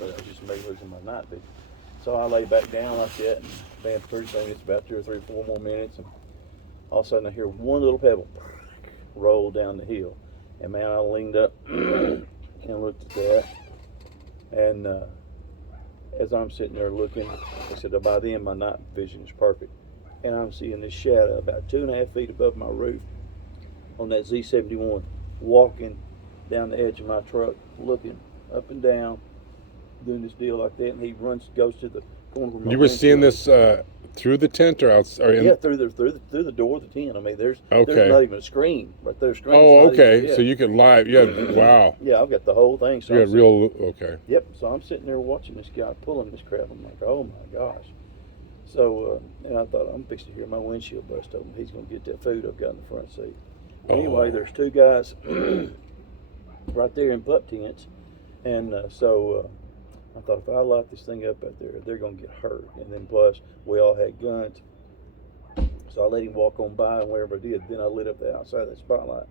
It was just me losing my night vision. So I lay back down like that, and man, pretty soon it's about 2 or 3 or 4 more minutes, and all of a sudden I hear one little pebble roll down the hill. And man, I leaned up and looked at that, and as I'm sitting there looking, I said, by then my night vision is perfect, and I'm seeing this shadow about 2.5 feet above my roof on that Z71, walking down the edge of my truck, looking up and down, doing this deal like that, and he goes to the corner where my You were seeing this through the tent or outside? yeah, through the door of the tent. I mean, there's not even a screen right there. Oh, okay. So you could live. Yeah. Wow. Yeah, I've got the whole thing. So okay. Yep. So I'm sitting there watching this guy pulling this crap. I'm like, oh my gosh. So and I thought, I'm fixing to hear my windshield bust open. He's going to get that food I've got in the front seat. Anyway, there's 2 guys right there in pup tents, and so I thought, if I light this thing up out there, they're going to get hurt. And then plus, we all had guns. So I let him walk on by, and wherever I did, then I lit up the outside of that spotlight.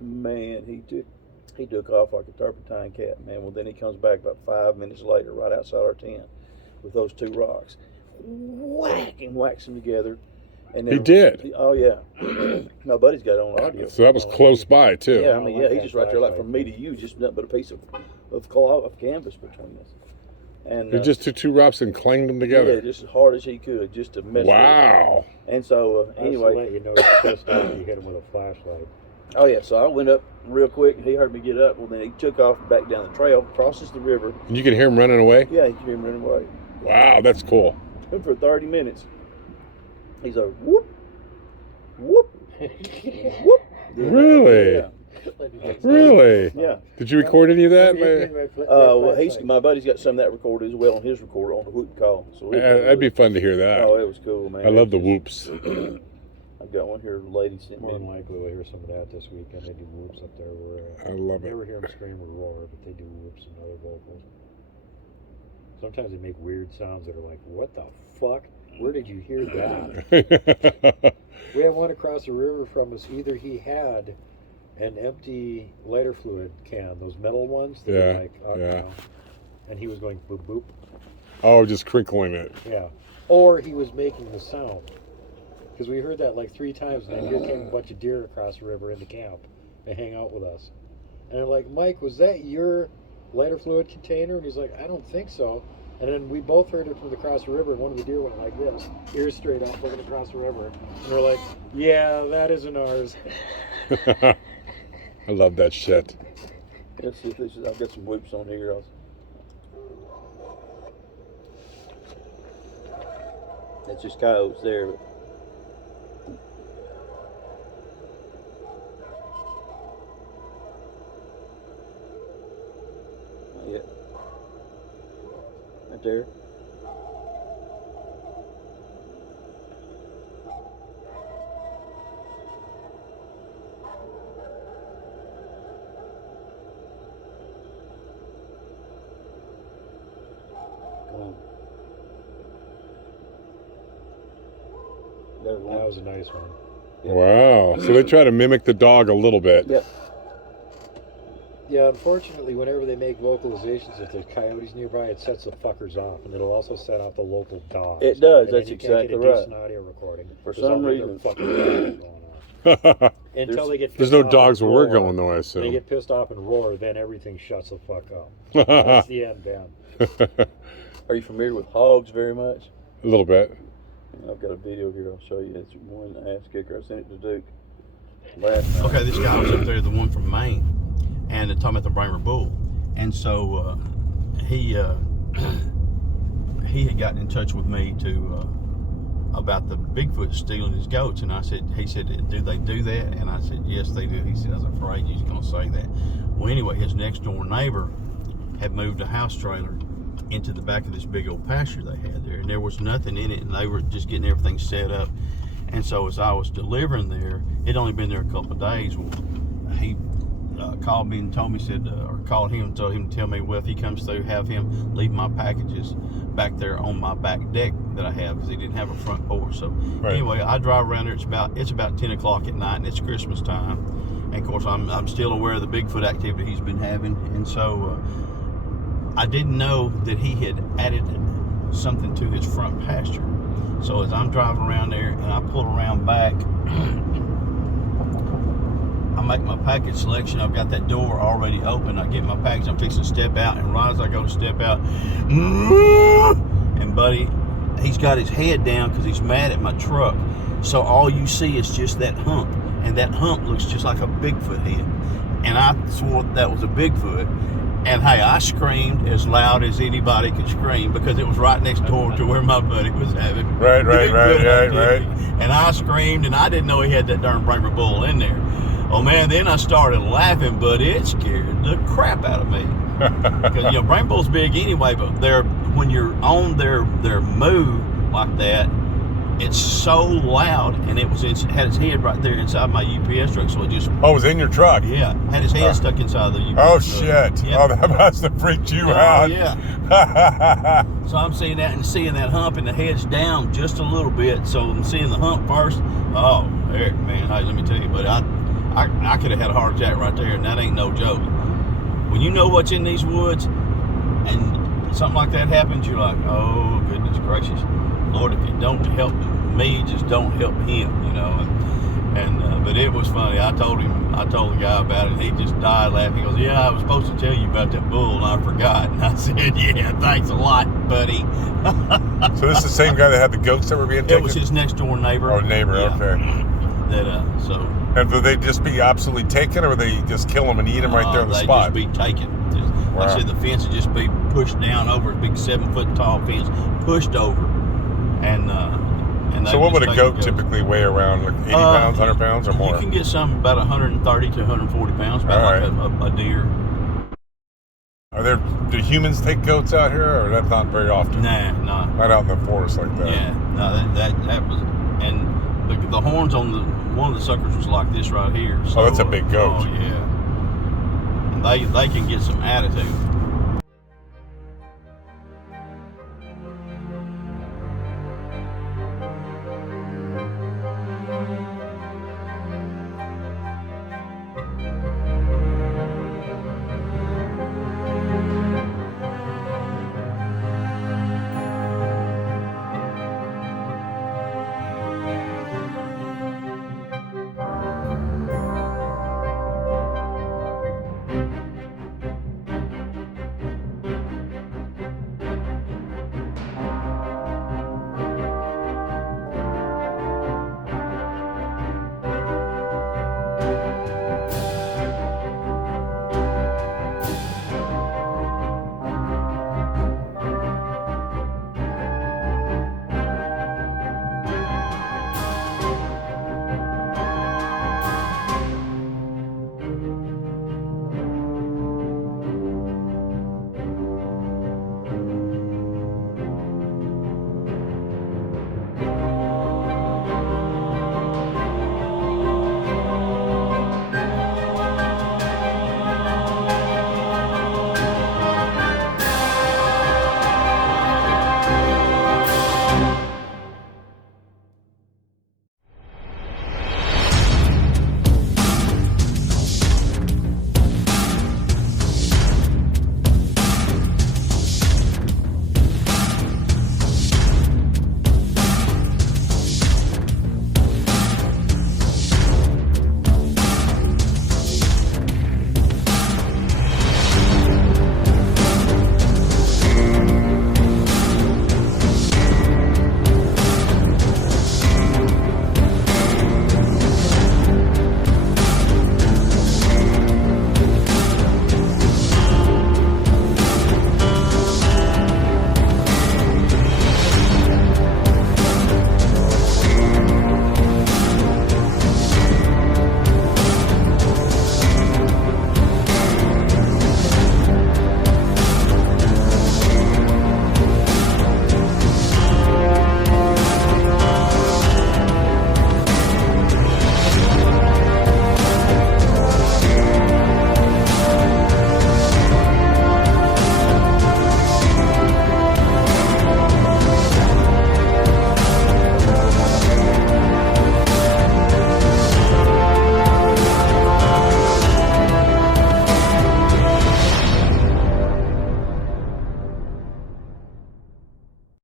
Man, he took off like a turpentine cat, man. Well, then he comes back about 5 minutes later, right outside our tent, with those 2 rocks. Whack, and whacks them together. And then, he did? Oh, yeah. My buddy's got it on audio. So that was close by, too. Yeah, I mean, yeah, he's just right there, like from me to you, just nothing but a piece of canvas between us. And he just took 2 rocks and clanged them together. Yeah, just as hard as he could, just to mess with it. Wow. And so, anyway. To let you know, it's pissed off, you hit him with a flashlight. Oh, yeah, so I went up real quick, and he heard me get up. Well, then he took off back down the trail, crosses the river. And you could hear him running away? Yeah, you could hear him running away. Wow, that's cool. And for 30 minutes, he's like, whoop, whoop, whoop. Really? Yeah. Really? Yeah. Did you record any of that? Well, my buddy's got some of that recorded as well on his recorder on the whoop call. So that'd be fun to hear that. Oh, it was cool, man. I love the whoops. I've got one here. The lady sent me. More than likely we'll hear some of that this weekend. They do whoops up there. I love it. Never hear them scream or roar, but they do whoops and other vocals. Sometimes they make weird sounds that are like, what the fuck? Where did you hear that? We had one across the river from us. Either he had an empty lighter fluid can, those metal ones that are like, and he was going boop boop. Oh, just crinkling it. Yeah. Or he was making the sound. Because we heard that like 3 times, and then here came a bunch of deer across the river into camp. They hang out with us. And they're like, Mike, was that your lighter fluid container? And he's like, I don't think so. And then we both heard it from across the river, and one of the deer went like this, ears straight up, looking across the river. And we're like, yeah, that isn't ours. I love that shit. Let's see if this is, I've got some whoops on here. It's just coyotes there. But not yet. Right there. That was a nice one. Yeah. Wow. So they try to mimic the dog a little bit. Yep. Yeah, unfortunately, whenever they make vocalizations, if there's coyotes nearby, it sets the fuckers off, and it'll also set off the local dogs. It does. And That's exactly right. Decent audio recording. For some reason. Until they get. There's no dogs where we're going, though. I assume. They get pissed off and roar, then everything shuts the fuck up. That's the end, Ben. Are you familiar with hogs very much? A little bit. I've got a video here I'll show you. It's one ass kicker. I sent it to Duke last night. Okay, this guy was up there, the one from Maine, and they're talking about the Bramer bull. And so he had gotten in touch with me to about the Bigfoot stealing his goats, and he said, do they do that? And I said, yes, they do. He said, I was afraid you was gonna say that. Well, anyway, his next door neighbor had moved a house trailer into the back of this big old pasture they had there, and there was nothing in it, and they were just getting everything set up. And so as I was delivering there, it'd only been there a couple of days. Well, he called me and told me, called him and told him to tell me, well, if he comes through, have him leave my packages back there on my back deck that I have, because he didn't have a front porch. So anyway, I drive around there. It's about 10 o'clock at night, and it's Christmas time. And of course, I'm still aware of the Bigfoot activity he's been having, and so I didn't know that he had added something to his front pasture. So as I'm driving around there and I pull around back, I make my package selection. I've got that door already open. I get my package. I'm fixing to step out, and right as I go to step out, and buddy, he's got his head down because he's mad at my truck. So all you see is just that hump, and that hump looks just like a Bigfoot head. And I swore that was a Bigfoot. And hey, I screamed as loud as anybody could scream because it was right next door to where my buddy was having Right. And I screamed, and I didn't know he had that darn Bramer bull in there. Oh man, then I started laughing, but it scared the crap out of me. Because, you know, Bramer bull's big anyway, but when you're on their moo like that, it's so loud, and it had its head right there inside my UPS truck, so it just... Oh, it was in your truck? Yeah, had his head stuck inside the UPS Oh, truck. shit. Yeah. Oh, that must have freaked you out. Yeah. So I'm seeing that and seeing that hump, and the head's down just a little bit, so I'm seeing the hump first. Oh, Eric, man, hey, let me tell you, buddy, I could have had a heart attack right there, and that ain't no joke. When you know what's in these woods, and something like that happens, you're like, oh, goodness gracious. Lord, if you don't help me, just don't help him, you know. But it was funny. I told the guy about it, and he just died laughing. He goes, yeah, I was supposed to tell you about that bull, and I forgot. And I said, yeah, thanks a lot, buddy. So this is the same guy that had the goats that were being taken? It was his next door neighbor. Oh, neighbor, yeah. okay. And would they just be absolutely taken, or would they just kill them and eat them right there on the spot? They'd just be taken. Like I said, the fence would just be pushed down over a big 7-foot tall fence, pushed over. And so what would a goat typically weigh around? Like 80 pounds, 100 pounds, or more? You can get some about 130 to 140 pounds, about like a deer. Do humans take goats out here, or that's not very often? Nah. Not out in the forest like that. Yeah, no, that was, and the horns on one of the suckers was like this right here. So, that's a big goat. Oh yeah, and they can get some attitude.